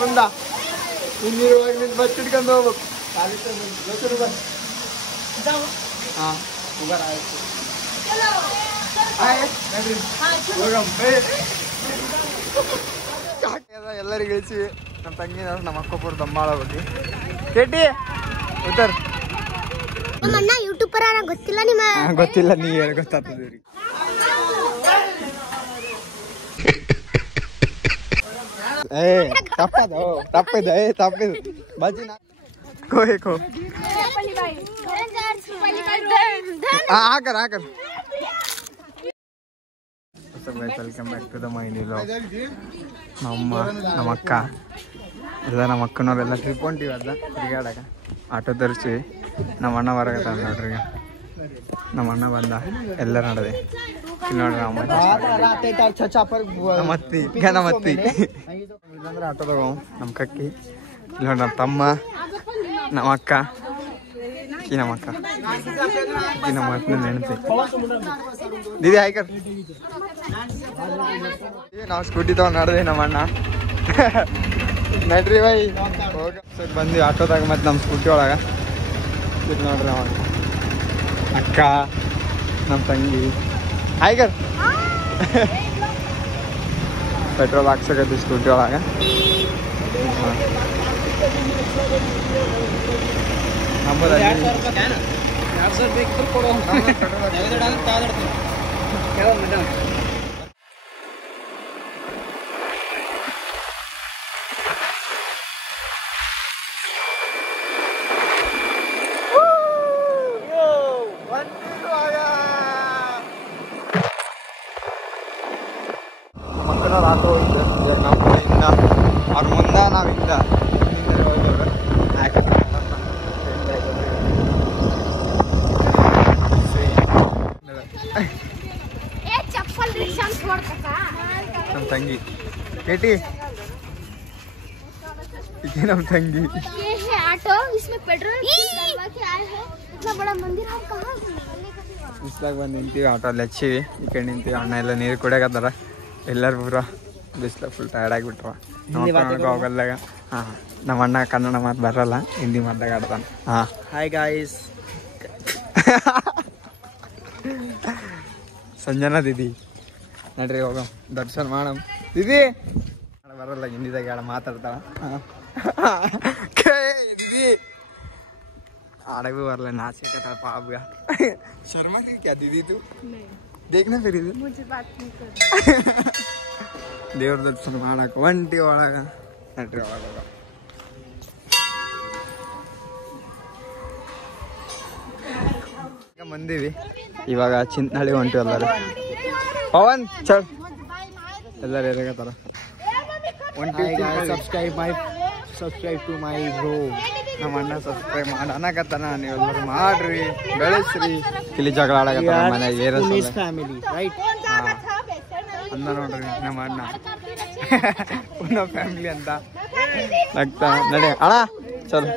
ಮುಂದ ಇನ್ನಿರುವಾಗ ನಿಂತು ಬಸ್ ಹಿಡ್ಕೊಂಡು ಹೋಗ್ಬೇಕು. ಹಾಂ ಉಬರ್ ಆಯ್ತು. ಎಲ್ಲರಿಗೂ ಇಳಿಸಿವಿ. ನಮ್ಮ ತಂಗಿ ನಮ್ಮ ಅಕ್ಕಪುರ ದಮ್ಮಾಳ ಬಗ್ಗೆ ಕೇಟಿ ಉತ್ತರ್ ನಮ್ಮಣ್ಣ ಯೂಟ್ಯೂಬರ್ ಗೊತ್ತಿಲ್ಲ ನಿಮ್ಮ ಗೊತ್ತಿಲ್ಲ. ನೀ ಹೇಳಿ ಗೊತ್ತಾಗ್ತದೆ. ತಪ್ಪದ ಬಜ್ಜಿನ ಕೋಕೋ ಹಾಕರ್ ವೆಲ್ಕಮ್ ಬ್ಯಾಕ್ ಟು ದ ಮೈನಿ ವ್ಲಾಗ್. ನಮ್ಮ ಅಕ್ಕ ಎಲ್ಲ ನಮ್ಮ ಅಕ್ಕನವರೆಲ್ಲ ಟ್ರಿಪ್ ಹೊಂಟಿವಿ. ಅದ ತಿರುಗಾಡಕ ಆಟೋ ತರಿಸ್ತೀವಿ. ನಮ್ಮ ಅಣ್ಣ ಹೊರಗತ್ತ ನೋಡ್ರಿ. ನಮ್ಮ ಅಣ್ಣ ಬಂದ ಎಲ್ಲ ನಡೆದೆ ನೋಡ್ರಿ. ಗಣಮತ್ತಿ ಇಲ್ಲಾಂದ್ರೆ ಆಟೋ ತಗೋ ನಮ್ಮ ಕಕ್ಕಿ ಇಲ್ಲ ನಮ್ಮ ತಮ್ಮ ನಮ್ಮ ಅಕ್ಕ ನಮ್ಮ ಅಕ್ಕ ನಮ್ಮ ಅಕ್ಕನ ನೆನಪಿ ದೀದಿ ಆಯ್ಕರ್. ನಾವು ಸ್ಕೂಟಿ ತಗೊಂಡು ನಡೆದೆ ನಮ್ಮ ಅಣ್ಣ ನಡ್ರಿ ಬೈ ಹೋಗ ಸರಿ ಬಂದ್ವಿ ಆಟೋದಾಗ. ಮತ್ತೆ ನಮ್ಮ ಸ್ಕೂಟಿ ಒಳಗೆ ಇದು ನೋಡ್ರಿ ನಮ್ಮ ಅಕ್ಕ ನಮ್ಮ ತಂಗಿ ಆಯ್ಕರ್ ಪೆಟ್ರೋಲ್ ಹಾಕ್ಸಕತ್ತಿ ಸ್ಕೂಟಿ ಒಳಗೆ. ಮಕ್ಕಳವ್ರು ಆಟೋ ಹೋಗಿದ್ದೆ ನಮ್ಮ ಕಡೆಯಿಂದ ಅವ್ರ ಮುಂದೆ ನಾವು ಹಿಂದ ನಮ್ಮ ತಂಗಿ ಕೇಟಿ ನಮ್ಮ ತಂಗಿ ಬಿಸ್ಲಾಗ ಬಂದು ನಿಂತೀವಿ. ಆಟೋ ಅಲ್ಲಿ ಹಚ್ಚಿವಿ. ಈ ಕಡೆ ನಿಂತೀವಿ. ಅಣ್ಣ ಎಲ್ಲ ನೀರು ಕುಡಿಯಕತ್ತಾರ. ಎಲ್ಲರೂ ಪೂರ ಬಿಸ್ಲಾಗ ಫುಲ್ ಟಯರ್ಡ್ ಆಗಿಬಿಟ್ರ. ಹೋಗಲ್ದಾಗ ಹಾಂ ನಮ್ಮ ಅಣ್ಣ ಕನ್ನಡ ಮಾತು ಬರಲ್ಲ, ಹಿಂದಿ ಮಾತಾಗ ಆಡ್ತಾನೆ. ಹಾಂ ಹಾಯ್ ಗಾಯ್ಸ್. ಸಂಜನಾ ದೀದಿ ನಡ್ರಿ ಹೋಗ ದರ್ಶನ ಮಾಡಮ್. ದೀದಿ ಬರಲ್ಲ ಹಿಂದಿದಾಗ ಹೇಳ ಮಾತಾಡ್ತಾಳ. दीदी आड़े भी वाला नाचे का था पाप का शर्मा की क्या दीदी तू देखना फिर इधर मुझे बात नहीं कर देवर दर्शन माना वंटी वाला का नटरे वाला का ಮಂದಿವಿ ಇವಾಗ ಚಿಂತನಳ್ಳಿ ಹೊಂಟು ಎಲ್ಲರೂ ಪವನ್ ಚಲ್ ಎಲ್ಲರೂ ಎರಗತ್ತಾರ ಸಬ್ಸ್ಕ್ರೈಬ್ ಟು ಮೈ ಬ್ರೋ ನಮ್ಮ ಅಣ್ಣ ಸಬ್ಸ್ಕ್ರೈಬ್ ಮಾಡಿ ಅನ್ನಕತ್ತಾನ ನೀವೆಲ್ಲರೂ ಮಾಡ್ರಿ ಬೆಳೆಸ್ರಿ ಇಲ್ಲಿ ಜಗಳ ಆಡಕತ್ತಾನ ಮನೆಗೆ ಏರಸ್ ಫ್ಯಾಮಿಲಿ ರೈಟ್ ಅಂದ ನೋಡ್ರಿ ನಮ್ಮ ಅಣ್ಣ ಪುನಃ ಫ್ಯಾಮಿಲಿ ಅಂತ ನಗ್ತಾ ನಡಿ ಅಣ್ಣ ಚಲೋ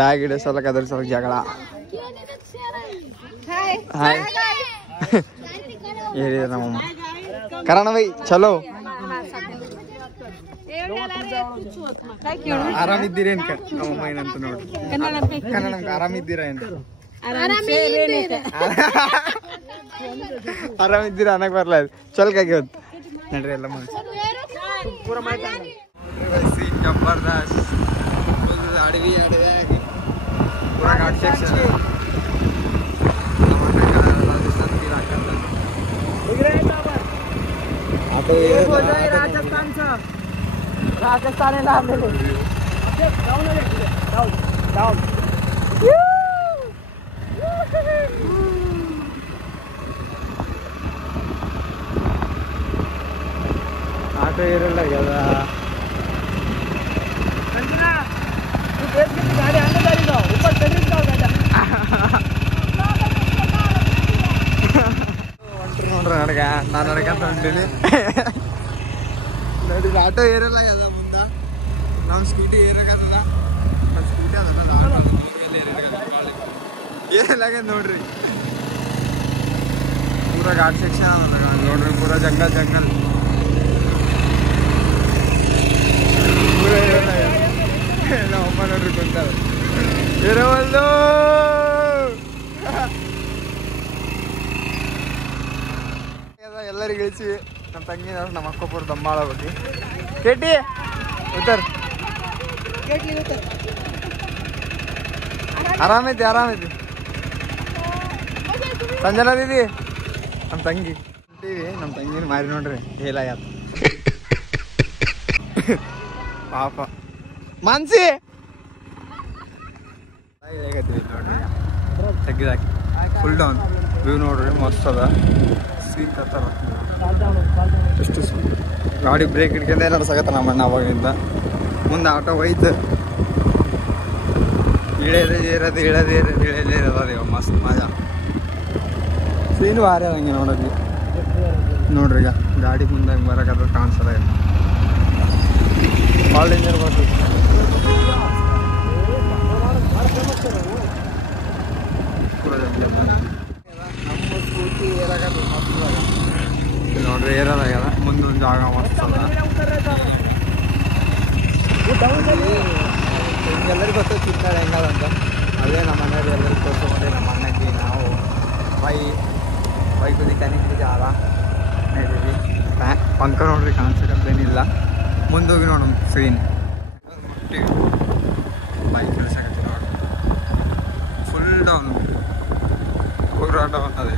ಬ್ಯಾಗ್ ಇಡ ಸಲಕ ಅದ್ರ ಸಲಕ ಜಗಳ ಹಾಯ್ ಹೇಳಿದ ನಮ್ಮಮ್ಮ ಕರಣ ಬೈ ಚಲೋ ಆರಾಮಿದ್ದೀರಿ ಅನ್ಕ ನಮ್ಮಮ್ಮ ಏನಂತ ನೋಡಿ ಕನ್ನಡ ಆರಾಮಿದ್ದೀರಾ ಏನು ಆರಾಮಿದ್ದೀರಾ ಅನ್ನಕ್ ಬರ್ಲ ಚೊಲ್ಕಾಗಿ ಹೊತ್ತು ನಡ್ರಿ ಎಲ್ಲ ಸೀನ್ ಜಬರ್ದಸ್ತ್ ಅಡವಿ ಅಡವಿ ಪೂರಾ ಘಾಟ್ ಸೆಕ್ಷನ್ राजस्थान आटो इरಲ್ಲ ನೋಡ್ರಿ ನಡ್ಗ ನಾನು ನಡ್ಕಂತ ಹೊಂಟೀನಿ ನೋಡಿ ಆಟೋ ಏರಲ್ಲ ಅದ ಮುಂದ ನಮ್ಮ ಸ್ಕೂಟಿ ಏರಕತ್ತದ ನನ್ನ ಸ್ಕೂಟಿ ಅದ ಏರಲಾಗ ನೋಡ್ರಿ ಪೂರಾ ಘಾಟ್ ಸೆಕ್ಷನ್ ಅದ ನೋಡ್ರಿ ಪೂರಾ ಜಂಗಲ್ ಜಂಗಲ್ ಇಳಿಸಿ ನಮ್ಮ ತಂಗಿ ನಮ್ಮ ಅಕ್ಕಪುರ ದಮ್ಮಾಳ ಬಗ್ಗೆ ಕೇಟಿ ಉತ್ತರ್ ಆರಾಮೈತಿ ಆರಾಮೈತಿ ಸಂಜನಾ ದೀದಿ ನಮ್ಮ ತಂಗಿ ನಮ್ಮ ತಂಗಿನ ಮಾರಿ ನೋಡ್ರಿ ಹೇಲಾಗ್ಯಾತ ಪಾಪ ಮಾನ್ಸಿ ನೋಡ್ರಿ ತೆಗ್ದಾಕಿ ಫುಲ್ ಡೌನ್ ವ್ಯೂ ನೋಡ್ರಿ ಮಸ್ತ್ ಅದ ಸೀನ್ ಕತ್ತಾರ ಎಷ್ಟು ಗಾಡಿ ಬ್ರೇಕ್ ಹಿಡ್ಕೊಂಡೆ ನಡ್ಸಕತ್ತ ನಮ್ಮ ಅಣ್ಣ ಅವಾಗಿಂದ ಮುಂದೆ ಆಟೋ ಹೋಯ್ತು ಇಳೇದೇ ಇರೋದು ಅದೇವ ಮಸ್ತ್ ಮಜಾ ಸೀನು ಭಾರಿ ಅದಂಗೆ ನೋಡೋದು ನೋಡ್ರಿ ಈಗ ಗಾಡಿ ಮುಂದೆ ಹೆಂಗೆ ಬರೋಕತ್ರ ಕಾಣಿಸೋದ ಭಾಳ ಡೇಂಜರ್ ಬರ್ತದೆ ನಮ್ಮ ಸ್ಕೂಟಿ ಏರಾಗದ ಮಸ್ತ್ ನೋಡ್ರಿ ಏರೋದಾಗ್ಯದ ಮುಂದೊಂದು ಜಾಗ ಮಸ್ತ್ ಅದ ಹಿಂಗೆಲ್ಲರಿಗೂ ಗೊತ್ತು ಚಿಕ್ಕನಾಳ ಹೆಂಗದಂತ ಅದೇ ನಮ್ಮ ಮನೆಯವ್ರು ಎಲ್ಲರಿಗೂ ತೋರಿಸ್ಕೊಂಡೆ ನಮ್ಮ ಅಣ್ಣಕ್ಕೆ ನಾವು ಬೈಕಲ್ಲಿ ಕನೆಕ್ಟ್ ಜಾಗ ನಡೀರಿ ಪಂಕ ನೋಡ್ರಿ ಕಾಣಿಸಕ್ಕಂತೇನಿಲ್ಲ ಮುಂದೋಗಿ ನೋಡೋಣ ಸೀನ್ ಬೈಕ್ ಇಳಿಸಕತ್ತಿ ನೋಡಿ ಫುಲ್ ಡೌನ್ ಪೂರಾ ಡೌನ್ ಅದೇ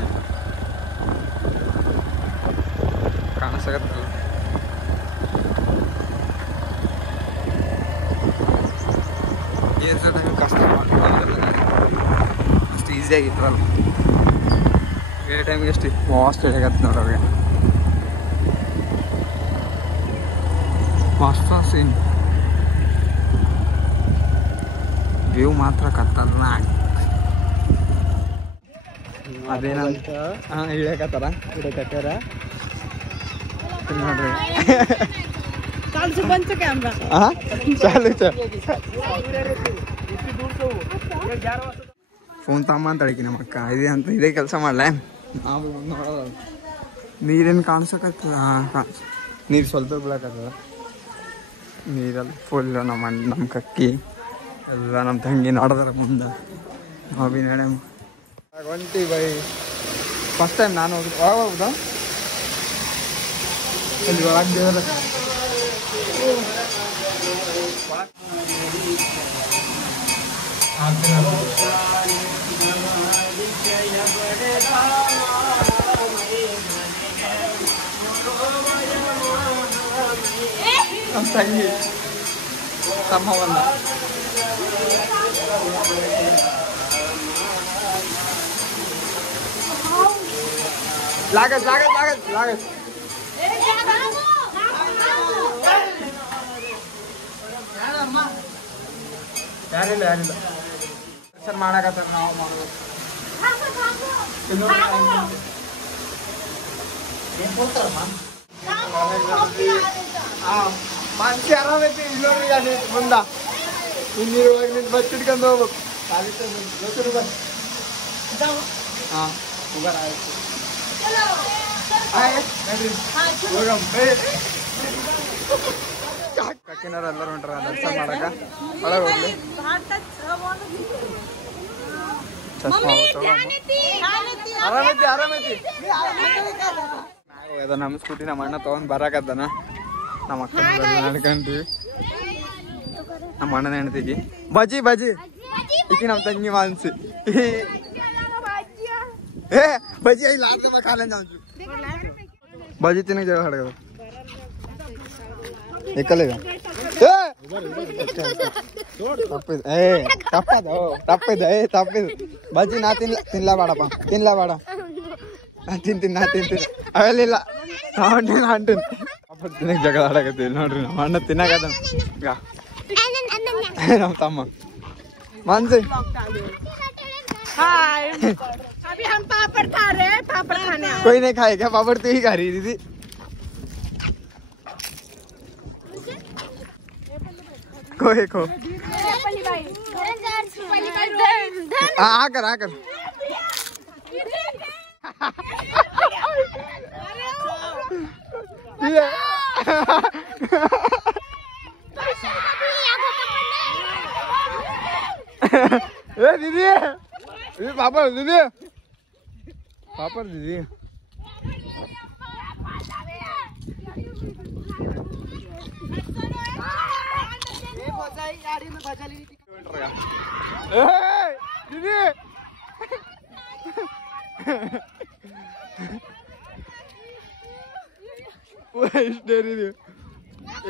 ಕಾಣಿಸಕತ್ತಲ್ಲ ಏರ್ಸ ಟೈಮ್ ಕಷ್ಟ ಅಷ್ಟು ಈಸಿಯಾಗಿತ್ತಲ್ಲ ಬೇರೆ ಟೈಮ್ಗೆ ಎಷ್ಟು ಮಸ್ತ್ ಹೇಗತ್ತೆ ನೋಡ್ರಿ ಮಸ್ತ್ ಸೀನ್ ವ್ಯೂ ಮಾತ್ರ ಕತ್ತಲ್ಲ ಅದೇನಂತ ಹಾಂ ಇಳಿಯಕತ್ತಾರ ಇಳಿಯಕತ್ತಾರ ನೋಡ್ರಿ ಹಾಂ ಚಾಲು ಫೋನ್ ತಮ್ಮ ಅಂತ ಅಡಿಕೆ ನಮ್ಮ ಅಕ್ಕ ಇದೆ ಅಂತ ಇದೇ ಕೆಲಸ ಮಾಡಲೆ ನಾವು ನೋಡೋದು ನೀರೇನು ಕಾಣಿಸಕತ್ತ ನೀರು ಸ್ವಲ್ಪ ಬೀಳಕತ್ತದ ನೀರಲ್ಲಿ ಫುಲ್ ನಮ್ಮ ಕಕ್ಕಿ ಎಲ್ಲ ನಮ್ಮ ತಂಗಿ ನೋಡಿದ್ರೆ ಮುಂದೆ ನಾವು ಭೀ ನಡೆ ಒಂಟಿ ಬೈ ಫಸ್ಟ್ ಟೈಮ್ ನಾನು ಹೋಗಿ ಹೋಗ್ಬೋದಾ ಅಲ್ಲಿ ಒಳಗೆ ದೇವರ ನಮ್ಮ ತಂಗಿ ತಮ್ಮವನ್ನ लागत ಯಾರಿಲ್ಲ ದರ್ಶನ ಮಾಡಕತ್ತ ನಾವು ಮಾಡೋದು ಮನ್ಸಿ ಆರಾಮೈತಿ ಇಲ್ಲೋರಿ ಮುಂದ ಇನ್ನಿರುವಾಗ ನಿಂತು ಬಸ್ ಹಿಡ್ಕೊಂಡು ಹೋಗ್ಬೇಕು ಹಾಂ ಉಗಾರ ಆಯ್ತು ಕಕ್ಕಿನವ್ರು ಎಲ್ಲರೂ ಹೊಂಟ್ರ ದರ್ಶನ ಮಾಡಕ ಒಳಗೆ ಹೋಗ್ಲಿ ಚಸ್ಮಾ ಆರಾಮೈತಿ ನಾವು ನಮ್ಮ ಸ್ಕೂಟಿ ನಮ್ಮ ಅಣ್ಣ ತಗೊಂಡ್ ಬರಾಕದ್ದಾನ ನಮ್ಮ ಅಕ್ಕ ನಡ್ಕೊಂತೀವಿ ನಮ್ಮ ಅಣ್ಣನ ಹೆಣ್ತಿಗಿ ಬಜಿ ಈಕಿ ನಮ್ಮ ತಂಗಿ ಮಾನ್ಸಿ ಏ ಬಜಿ ಇಲ್ಲ ಕಾಲೇಜ್ ಬಜಿ ತಿನ್ನಕ್ ಜಗಳ ಹಡಗದ ಏಕಲ್ಲ ತಪ್ಪಿದ ಬಜ್ಜಿ ನಾ ತಿನ್ಲಬೇಡಪ್ಪ ತಿನ್ಲಬೇಡ ನಾ ತಿಂತೀನಿ ಅವೆಲ್ಲಿಲ್ಲ ಅಂಟೀನಿ ತಿನ್ನಕ್ ಜಗಳ ಆಡಕತ್ತೀವಿ ನೋಡ್ರಿ ನಮ್ಮ ಅಣ್ಣ ತಿನ್ನಕದ ನಮ್ಮ ತಮ್ಮ ಮಾನ್ಸಿ अभी हम पापड़ खा रहे हैं पापड़ खाने कोई नहीं खाएगा पापड़ तो ही खा रही दीदी कोई को आकर दीदी पापड़ दीदी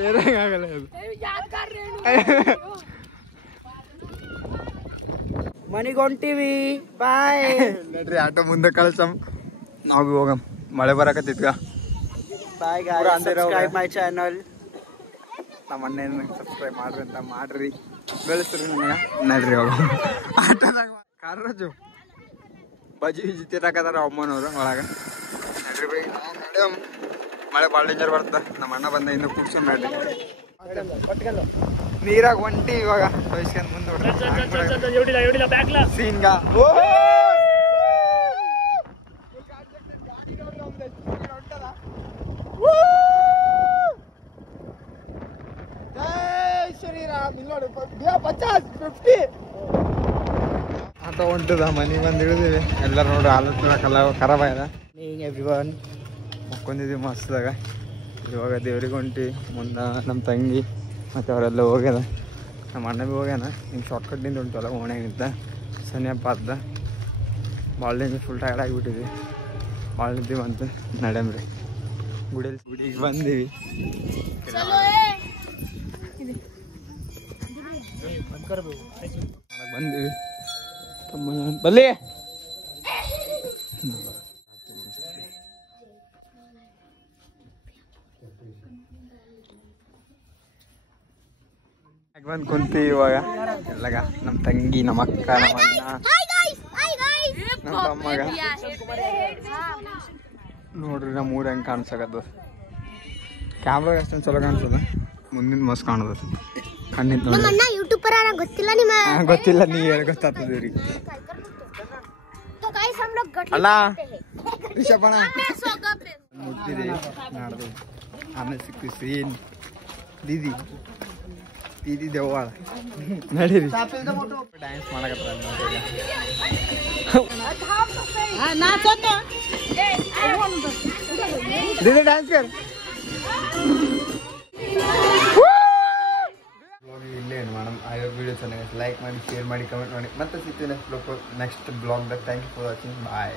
ಏನಾಗಲ್ಲ ಅದು ಮನೆಗೆ ಹೊಂಟಿವಿ ಬಾಯ್ ನಡ್ರಿ ಆಟೋ ಮುಂದೆ ಕಳ್ಸಮ್ ನಾವು ಭೀ ಹೋಗಮ್ ಮಳೆ ಬರಕತ್ತಿತ್ಗ bye guys subscribe my channel ನಮ್ಮ ಅಣ್ಣನ ಸಬ್ಸ್ಕ್ರೈಬ್ ಮಾಡ್ರಿ ಅಂತ ಮಾಡ್ರಿ ಬೆಳೆಸ್ರಿ ನಮ್ಗೆ ನಡ್ರಿ ಹೋಗ ಆಟೋದಾಗ ಕಾರ್ರಾಜು ಬಜಿ ಗಿಜಿ ತಿನ್ನಕತ್ತಾರ ಅಮ್ಮನವ್ರು ಒಳಗ ನಡ್ರಿ ಬೈ ಮೇಡಮ್ ಮಳೆ ಭಾಳ ಡೇಂಜರ್ ಬರ್ತದ ನಮ್ಮ ಅಣ್ಣ ಬಂದ ಇನ್ನು ಕುಡ್ಸೋಣ ನಡ್ರಿ ನೀರಾಗ ಒಂಟಿ ಇವಾಗ ಬಯಸ್ಕೊಂಡ್ ಮುಂದೆ ಸೀನ್ಗ ಆಟೋ ಹೊಂಟದ ಮನೆ ಬಂದು ಇಳಿದಿವಿ ಎಲ್ಲರೂ ನೋಡ್ರಿ ಹಾಲು ಖರಾಬ್ ಆಗ್ಯದ ಎವ್ರಿವನ್ ಮಕ್ಕೊಂಡಿದ್ವಿ ಮಸ್ದಾಗ ಇವಾಗ ದೇವ್ರಿಗೆ ಹೊಂಟಿ ಮುಂದೆ ನಮ್ಮ ತಂಗಿ ಮತ್ತು ಅವರೆಲ್ಲ ಹೋಗ್ಯದ ನಮ್ಮ ಅಣ್ಣ ಭೀ ಹೋಗ್ಯಾನ ಹಿಂಗೆ ಶಾರ್ಟ್ಕಟ್ಟಿಂದ ಉಂಟಲ್ಲ ಓಣ್ಯಾಗಿಂತ ಸನಿಯಪ್ಪ ಆದ ಭಾಳ ಡೇಂಜರ್ ಫುಲ್ ಟಯರ್ಡ್ ಆಗಿಬಿಟ್ಟಿದ್ವಿ ಭಾಳ ನಿದ್ದೆ ಬಂತು ನಡ್ಯಮ್ರಿ ಗುಡಿಗೆ ಬಂದೀವಿ ಬಂದೀವಿ ಬಲ್ಲಿ ಬಂದು ಕುಂತೀವಿ ಇವಾಗ ಎಲ್ಲಗ ನಮ್ಮ ತಂಗಿ ನಮ್ಮ ಅಕ್ಕ ನಮ್ಮ ಅಣ್ಣ ನಮ್ಮ ತಮ್ಮಗ ನೋಡ್ರಿ ನಮ್ಮ ಊರು ಹೆಂಗೆ ಕಾಣಿಸಕತ್ತದ ಕ್ಯಾಮ್ರಾಗ ಅಷ್ಟೊಂದು ಚಲೋ ಕಾಣಿಸ್ತದ ಮುಂದಿನ ಮಸ್ತ್ ಕಾಣದ ಕಣ್ಣಿಂದ ನೋಡಿ ನಮ್ಮಣ್ಣ ಯೂಟ್ಯೂಬರ್ ಗೊತ್ತಿಲ್ಲ ನಿಮ್ಮ ಗೊತ್ತಿಲ್ಲ ನೀ ಹೇಳಿ ಗೊತ್ತಾಗ್ತದೆ ಇವ್ರಿಗೆ तो गाइस हम लोग गठरी ಅಲ್ಲ करते हैं ರಿಷಭಣ್ಣ ಮುಟ್ಟಿದೆ ನಾಡ್ದು ಆಮೇಲೆ ಸಿಕ್ಕು ಸೀನ್ ದೀದಿ ದೀದಿ ದೆವ್ವಾಳ ನಡೀರಿ ಡ್ಯಾನ್ಸ್ ಮಾಡಕತ್ತಾರ ದೀದಿ ಡ್ಯಾನ್ಸ್ ಕರ್ ಇಲ್ಲೇ ಏನು ಮೇಡಮ್ ಆಯೋ ವಿಡಿಯೋ ಚೆನ್ನಾಗಿ ಲೈಕ್ ಮಾಡಿ ಶೇರ್ ಮಾಡಿ ಕಮೆಂಟ್ ಮಾಡಿ ಮತ್ತೆ ಸಿಗ್ತೀನಿ ನೆಕ್ಸ್ಟ್ ಬ್ಲಾಗ್ದಾಗ thank you for watching bye